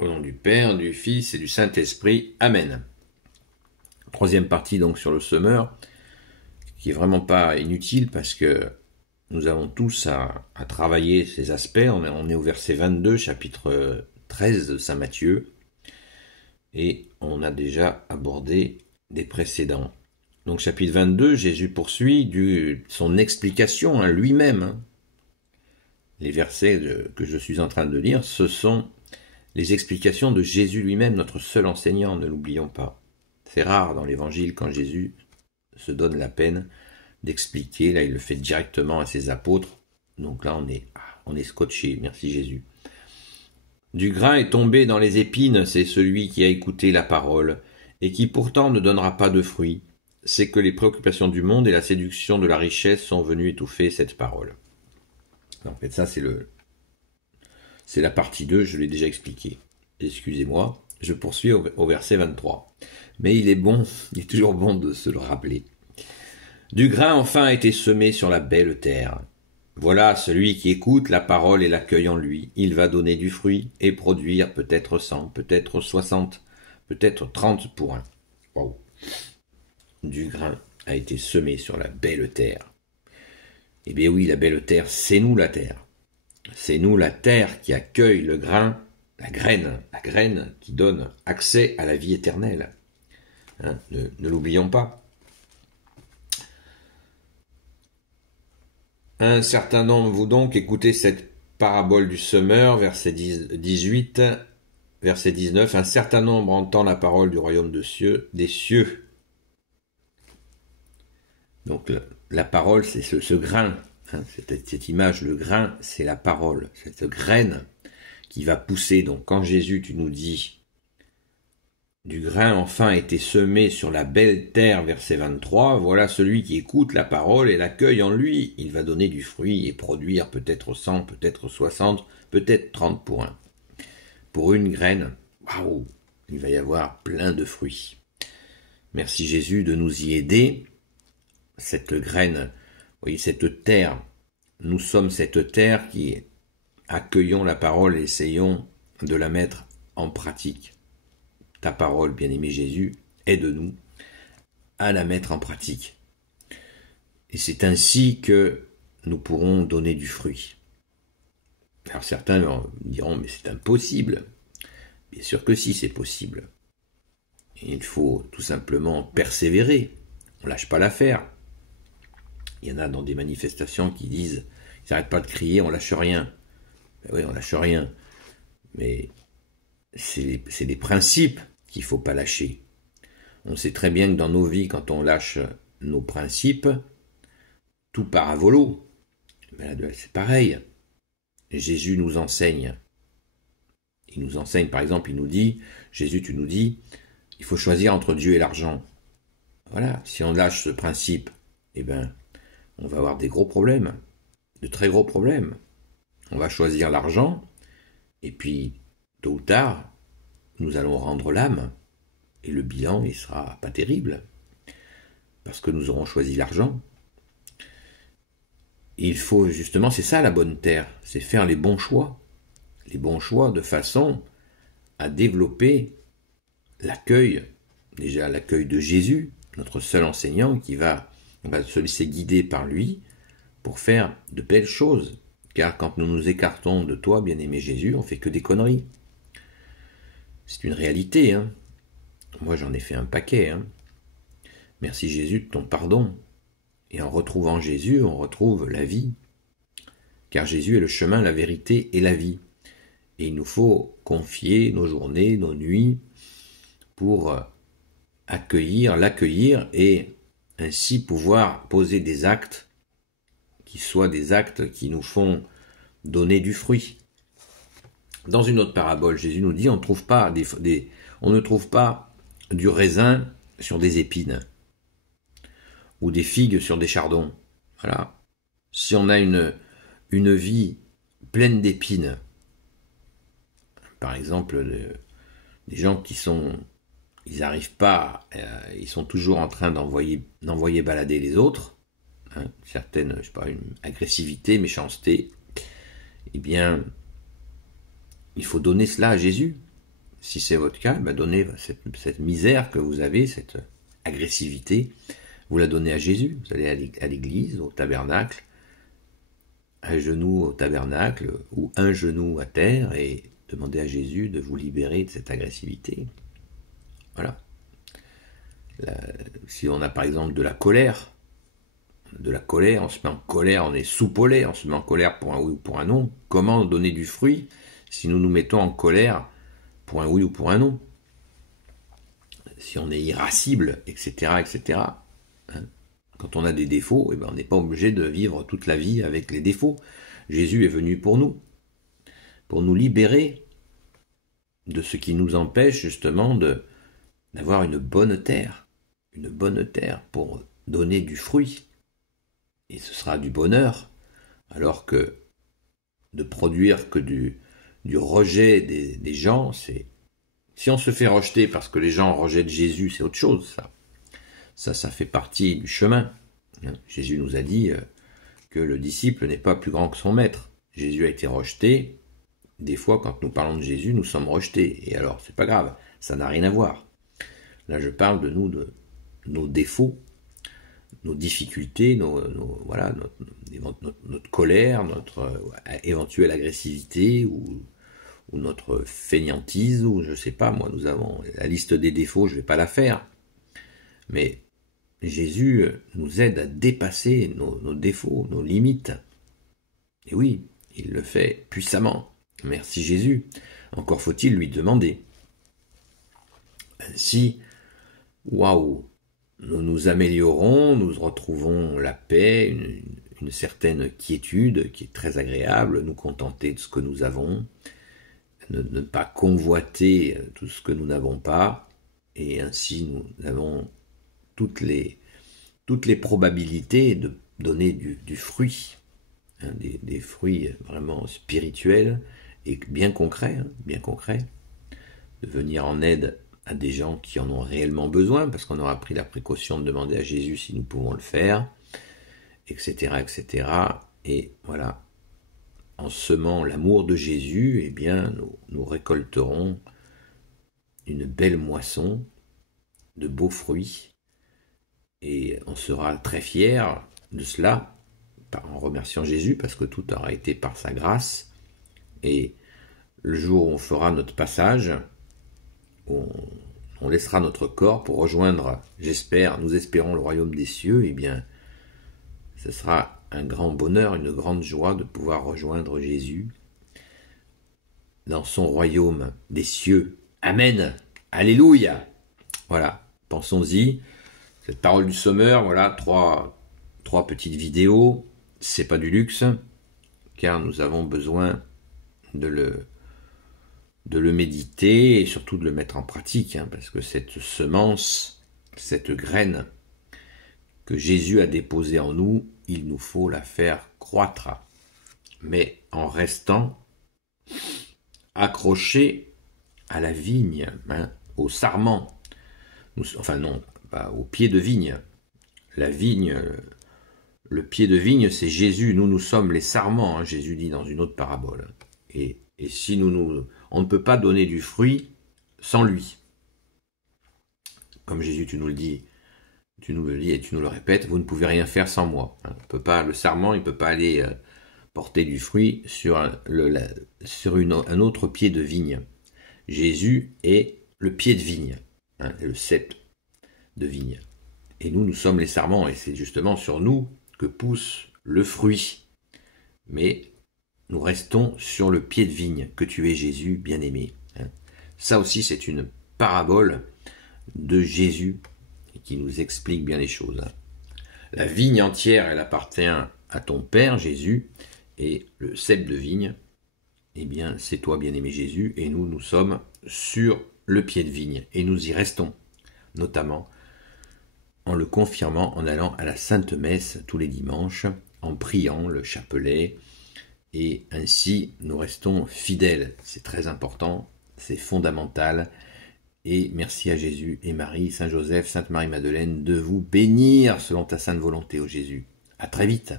Au nom du Père, du Fils et du Saint-Esprit. Amen. Troisième partie donc sur le semeur, qui est vraiment pas inutile parce que nous avons tous à travailler ces aspects. On est au verset 22, chapitre 13 de Saint Matthieu, et on a déjà abordé des précédents. Donc chapitre 22, Jésus poursuit son explication à lui-même. Les versets que je suis en train de lire, ce sont les explications de Jésus lui-même, notre seul enseignant, ne l'oublions pas. C'est rare dans l'évangile quand Jésus se donne la peine d'expliquer. Là, il le fait directement à ses apôtres. Donc là, on est scotché. Merci Jésus. Du grain est tombé dans les épines, c'est celui qui a écouté la parole et qui pourtant ne donnera pas de fruits. C'est que les préoccupations du monde et la séduction de la richesse sont venues étouffer cette parole. En fait, ça, c'est la partie 2, je l'ai déjà expliqué. Excusez-moi, je poursuis au verset 23. Mais il est toujours bon de se le rappeler. Du grain enfin a été semé sur la belle terre. Voilà celui qui écoute la parole et l'accueille en lui. Il va donner du fruit et produire peut-être 100, peut-être 60, peut-être 30 pour un. Wow. Du grain a été semé sur la belle terre. Eh bien oui, la belle terre, c'est nous la terre. C'est nous la terre qui accueille le grain, la graine qui donne accès à la vie éternelle. Hein, ne l'oublions pas. Un certain nombre, vous donc, écoutez cette parabole du semeur, verset 18, verset 19. Un certain nombre entend la parole du royaume des cieux. Donc la parole, c'est ce grain. Hein, cette image, le grain, c'est la parole, cette graine qui va pousser. Donc quand Jésus, tu nous dis, du grain enfin a été semé sur la belle terre, verset 23, voilà celui qui écoute la parole et l'accueille en lui. Il va donner du fruit et produire peut-être 100, peut-être 60, peut-être 30 pour un. Pour une graine, waouh, il va y avoir plein de fruits. Merci Jésus de nous y aider. Cette graine, vous voyez, cette terre, nous sommes cette terre qui accueillons la parole et essayons de la mettre en pratique. Ta parole, bien-aimé Jésus, aide-nous à la mettre en pratique. Et c'est ainsi que nous pourrons donner du fruit. Alors certains diront, mais c'est impossible. Bien sûr que si, c'est possible. Et il faut tout simplement persévérer. On ne lâche pas l'affaire. Il y en a dans des manifestations qui disent, ils n'arrêtent pas de crier, on lâche rien. Ben oui, on lâche rien. Mais c'est des principes qu'il ne faut pas lâcher. On sait très bien que dans nos vies, quand on lâche nos principes, tout part à volo. Ben là, c'est pareil. Jésus nous enseigne. Il nous enseigne, par exemple, il nous dit, Jésus, tu nous dis, il faut choisir entre Dieu et l'argent. Voilà, si on lâche ce principe, eh ben, on va avoir des gros problèmes, de très gros problèmes. On va choisir l'argent, et puis, tôt ou tard, nous allons rendre l'âme, et le bilan, il sera pas terrible, parce que nous aurons choisi l'argent. Il faut justement, c'est ça la bonne terre, c'est faire les bons choix de façon à développer l'accueil, déjà l'accueil de Jésus, notre seul enseignant, on va se laisser guider par lui pour faire de belles choses. Car quand nous nous écartons de toi, bien-aimé Jésus, on fait que des conneries. C'est une réalité, hein. Moi, j'en ai fait un paquet, hein. Merci Jésus de ton pardon. Et en retrouvant Jésus, on retrouve la vie. Car Jésus est le chemin, la vérité et la vie. Et il nous faut confier nos journées, nos nuits, pour l'accueillir et ainsi pouvoir poser des actes qui soient des actes qui nous font donner du fruit. Dans une autre parabole, Jésus nous dit on ne trouve pas du raisin sur des épines ou des figues sur des chardons. Voilà. Si on a une vie pleine d'épines, par exemple des gens ils n'arrivent pas, ils sont toujours en train d'envoyer balader les autres, hein, certaines, je sais pas, une agressivité, méchanceté, eh bien, il faut donner cela à Jésus. Si c'est votre cas, donnez cette misère que vous avez, cette agressivité, vous la donnez à Jésus. Vous allez à l'église, au tabernacle, un genou au tabernacle ou un genou à terre et demandez à Jésus de vous libérer de cette agressivité. Voilà. Si on a par exemple de la colère, on se met en colère, on est soupolé, on se met en colère pour un oui ou pour un non. Comment donner du fruit si nous nous mettons en colère pour un oui ou pour un non? Si on est irascible, etc., etc. Quand on a des défauts, on n'est pas obligé de vivre toute la vie avec les défauts. Jésus est venu pour nous libérer de ce qui nous empêche justement d'avoir une bonne terre pour donner du fruit. Et ce sera du bonheur, alors que de produire que du rejet des gens, c'est... Si on se fait rejeter parce que les gens rejettent Jésus, c'est autre chose, ça fait partie du chemin. Jésus nous a dit que le disciple n'est pas plus grand que son maître. Jésus a été rejeté. Des fois, quand nous parlons de Jésus, nous sommes rejetés. Et alors, c'est pas grave, ça n'a rien à voir. Là, je parle de nous, de nos défauts, nos difficultés, notre colère, notre éventuelle agressivité ou notre fainéantise, ou je sais pas, moi, nous avons la liste des défauts, je vais pas la faire. Mais Jésus nous aide à dépasser nos défauts, nos limites. Et oui, il le fait puissamment. Merci Jésus. Encore faut-il lui demander. Ainsi, waouh, nous nous améliorons, nous retrouvons la paix, une certaine quiétude qui est très agréable, nous contenter de ce que nous avons, ne pas convoiter tout ce que nous n'avons pas, et ainsi nous avons toutes les probabilités de donner du fruit, des fruits vraiment spirituels et bien concrets, de venir en aide à des gens qui en ont réellement besoin, parce qu'on aura pris la précaution de demander à Jésus si nous pouvons le faire, etc., etc. Et voilà, en semant l'amour de Jésus, eh bien, nous récolterons une belle moisson de beaux fruits, et on sera très fiers de cela, en remerciant Jésus, parce que tout aura été par sa grâce, et le jour où on fera notre passage, on laissera notre corps pour rejoindre, nous espérons le royaume des cieux, eh bien, ce sera un grand bonheur, une grande joie de pouvoir rejoindre Jésus dans son royaume des cieux. Amen. Alléluia. Voilà, pensons-y. Cette parole du sommeur, voilà, trois petites vidéos. C'est pas du luxe, car nous avons besoin de le méditer et surtout de le mettre en pratique, parce que cette semence, cette graine que Jésus a déposée en nous, il nous faut la faire croître, mais en restant accroché à la vigne, au sarment, enfin non, pas au pied de vigne. La vigne, le pied de vigne, c'est Jésus. Nous sommes les sarments, Jésus dit dans une autre parabole. Et si on ne peut pas donner du fruit sans lui. Comme Jésus, tu nous le dis et tu nous le répètes, vous ne pouvez rien faire sans moi. Le sarment, il ne peut pas aller porter du fruit sur un autre pied de vigne. Jésus est le pied de vigne, le cep de vigne. Et nous sommes les sarments, et c'est justement sur nous que pousse le fruit. Mais nous restons sur le pied de vigne, que tu es Jésus, bien-aimé. Ça aussi, c'est une parabole de Jésus qui nous explique bien les choses. La vigne entière, elle appartient à ton Père, Jésus, et le cep de vigne, eh bien, c'est toi, bien-aimé Jésus, et nous sommes sur le pied de vigne, et nous y restons, notamment en le confirmant en allant à la Sainte Messe tous les dimanches, en priant le chapelet, et ainsi nous restons fidèles. C'est très important, c'est fondamental, et merci à Jésus et Marie, Saint Joseph, Sainte Marie-Madeleine, de vous bénir selon ta sainte volonté, ô Jésus. À très vite.